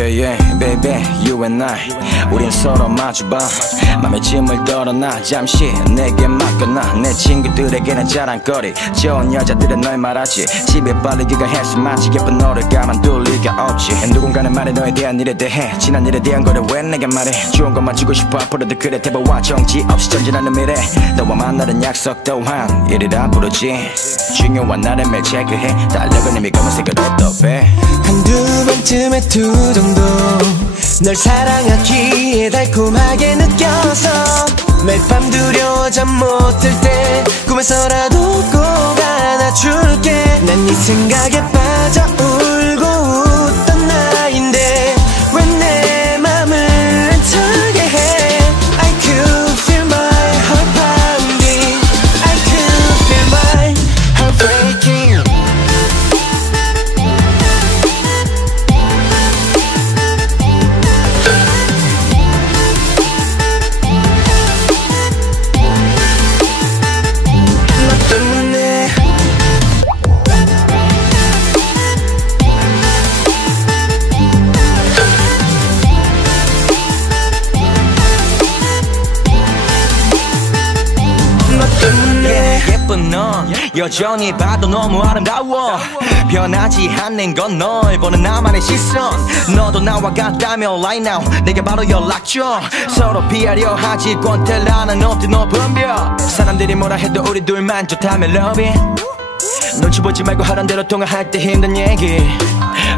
Yeah yeah baby you and I. 우린 서로 마주봐. 맘에 짐을 덜어놔. 잠시 내게 맡겨놔. 내 친구들에게는 자랑거리. 좋은 여자들은 널 말하지. 집에 빨리 귀가해서 마치 예쁜 너를 가만둘 리가 없지. 누군가는 말해 너에 대한 일에 대해. 지난 일에 대한 거를 왜 내게 말해? 좋은 것만 주고 싶어. 앞으로도 그래. 대보와 정지 없이 전진하는 미래. 너와 만나는 약속 또한 일이라 부르지. 중요한 나를 매일 체크해. 달력은 이미 검은색으로 떠배 한두 번쯤에 두정 도 널 사랑하기에 달콤하게 느껴서 매일 밤 두려워 잠 못 들 때 꿈에서라도 꼭 안아줄게. 난 네 생각에 빠져 예쁜 넌 여전히 봐도 너무 아름다워. 변하지 않는 건 널 보는 나만의 시선. 너도 나와 같다면 right now 내게 바로 연락 줘. 서로 피하려 하지 권태라는 어디 높은 벽 사람들이 뭐라 해도 우리 둘만 좋다면 love it. 눈치 보지 말고 하던 대로 통화할 때 힘든 얘기.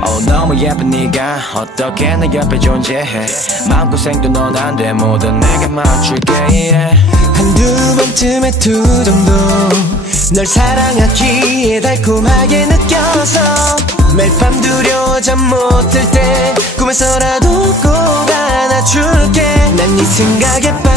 Oh, 너무 예쁜 네가 어떻게 내 옆에 존재해? 마음고생도 넌 안 돼. 모두 내게 맞출게 yeah. 한두 번쯤에 두 정도 널 사랑하기에 달콤하게 느껴서 매일 밤 두려워 잠 못 들 때 꿈에서라도 꼭 안아줄게. 난 네 생각에 빠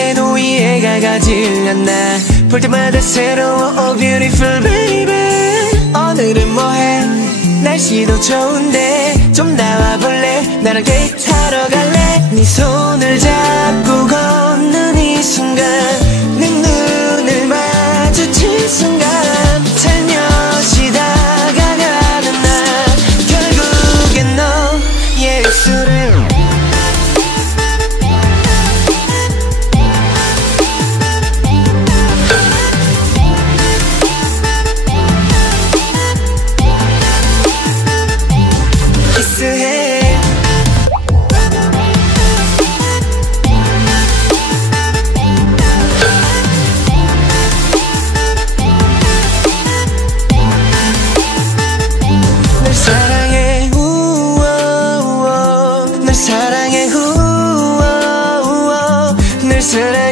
생각해도 이해가 가질 않나 볼 때마다 새로워 Oh beautiful baby. 오늘은 뭐해? 날씨도 좋은데 좀 나와볼래? 나랑 데이트하러 갈래? 네 손을 잡고 걷는 이 순간 사랑해. 널 사랑해.